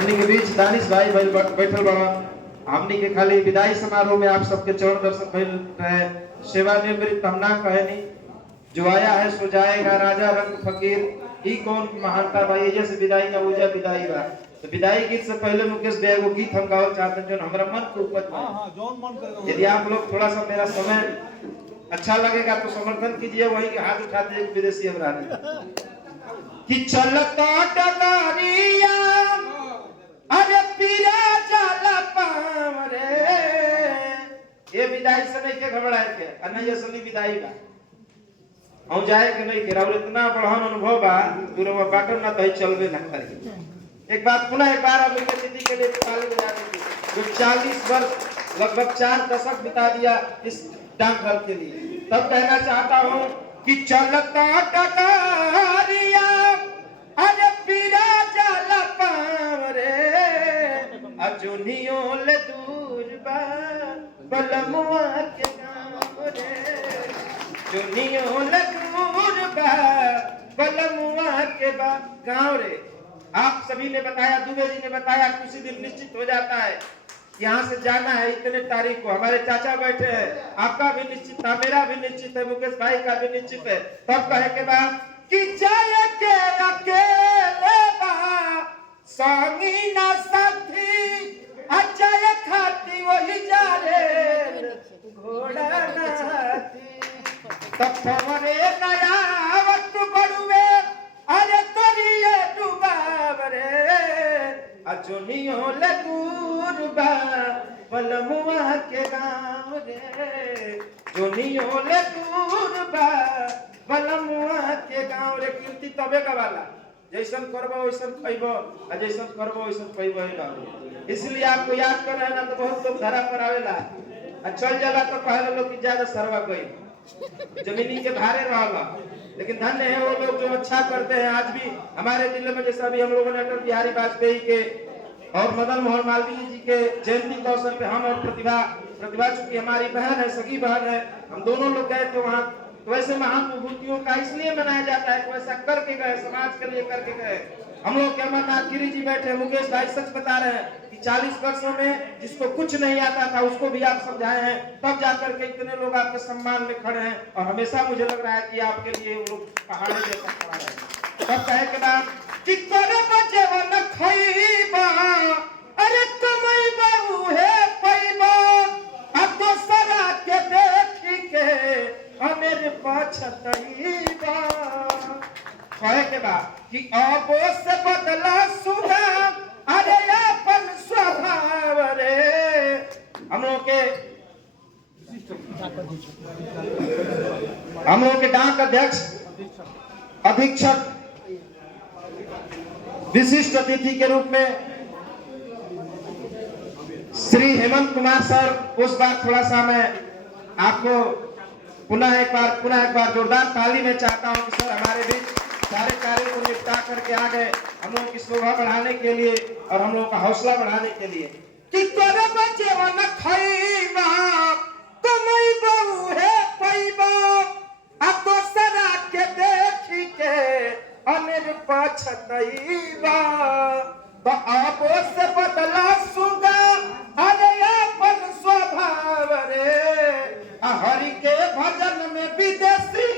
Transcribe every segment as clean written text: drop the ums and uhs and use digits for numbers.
हमनी के बीच दानिश भाई बैठल बड़ा। हमनी के खाली विदाई समारोह में आप सबके चरण दर्शन भइल रहे। सेवानिवृत्त हम ना कहे नहीं, जो आया है सो जाएगा, राजा रंग फकीर ई कौन महानता भाई। जैसे विदाई ना हो जाए विदाई बा, तो विदाई गीत से पहले मुकेश भैया वो गीत हम गावल चाहते हैं जो हमारा मन को उपज में। यदि आप लोग थोड़ा सा मेरा समय अच्छा लगेगा तो समर्थन कीजिए। वही के हाथ उठाते एक विदेशी अमरानी कि चलता डगारिया अरे पीरा जाला पावरे। ये विदाई से नहीं के घबराए के अन्य ये असली विदाई बा। हम जाए के नहीं के और इतना बढ़ान अनुभव बा दूरवा बाटन ना दही चलवे ना करी। एक बात पुनः एक बार अब दीदी के लिए ताली बजा दीजिए जो 40 वर्ष लगभग 4 दशक बिता दिया इस डाक घर के लिए। तब कहना चाहता हूँ कि चलता डगारिया अरे पीरा जाला पावरे अजुनियो ले दूर बा बलमुआ के गाँव रे। जुनियो ले दूर बा बलमुआ के गाँव रे। आप सभी ने बताया, दुबे जी ने बताया किसी दिन निश्चित हो जाता है यहाँ से जाना है इतने तारीख को। हमारे चाचा बैठे हैं, आपका भी निश्चित था, मेरा भी निश्चित है, मुकेश भाई का भी निश्चित है। तब कहे के बाद कि जाए के अकेले बा संगी ना साथी अचाए खाती वही जा रे घोड़ा नाती। तब हमारे नया वक्त बड़ुए अरे करिए डुबावरे अजुनियो ले दूर बा बलमुआ के गाँव रे। जुनियो ले दूर बा बलमुआ के गाँव रे। कीर्ति तबे गवाला जैसन करबो वैसन खइबो और जैसन करबो वैसन खइबो ही ना। इसलिए आपको याद कर रहे ना तो बहुत लोग धरा पर आवेला और चल जाला तो कहले लोग कि ज्यादा सरवा गई जमीनी के भारे रहला। लेकिन धन्य है वो लोग जो अच्छा करते हैं। आज भी हमारे जिले में जैसा अभी हम लोगों ने अटल बिहारी वाजपेयी के और मदन मोहन मालवीय जी के जयंती के अवसर पे हम और प्रतिभा चूंकि हमारी बहन है, सगी बहन है, हम दोनों लोग गए थे वहाँ। तो वैसे महान विभूतियों का इसलिए मनाया जाता है कि वैसा करके गए, समाज के लिए करके गए। हम लोग के अमरनाथ गिरी जी बैठे, मुकेश भाई सच बता रहे हैं कि 40 वर्षों में जिसको कुछ नहीं आता था उसको भी आप समझाए हैं, तब जाकर के इतने लोग आपके सम्मान में खड़े हैं। और हमेशा मुझे लग रहा है कि आपके लिए वो लोग पहाड़ी जैसा खड़ा है। तब कहे के बाद कि करे बचवन खइबा अरे कमई बाबू है पैबा अब तो सरा के देखी के मेरे पछतईबा। कहे के बाद कि अब से बदला सुगा अरे अपन स्वभाव रे। हम लोग के डाक अध्यक्ष अधीक्षक विशिष्ट अतिथि के रूप में श्री हेमंत कुमार सर, उस बार थोड़ा सा मैं आपको पुनः एक बार जोरदार ताली में चाहता हूं कि सर हमारे बीच सारे कार्यों को निपटा करके आ गए हम लोगों की शोभा बढ़ाने के लिए और हम लोगों का हौसला बढ़ाने के लिए। कि करे बचवन खइबा कमई बहु है पैबा अब तो सरा के देखी के अनेर पछतईबा। तो अब से बदला सुगा अरे अपन स्वभाव रे। हरि के भजन में विदेशी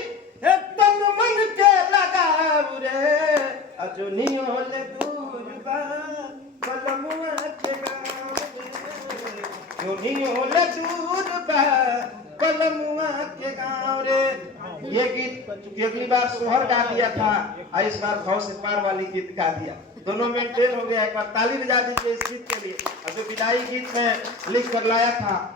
एकदम मन के लगाव रे अजुनियो ले दूर बा बलमुआ के गाँव रे। जुनियो ले दूर बा बलमुआ के गाँव रे। ये गीत चूंकि अगली बार सोहर गा दिया था और इस बार भाव से पार वाली गीत गा दिया, दोनों मेंटेन हो गया। एक बार ताली बजा दीजिए इस गीत के लिए। और जो विदाई गीत में लिख कर लाया था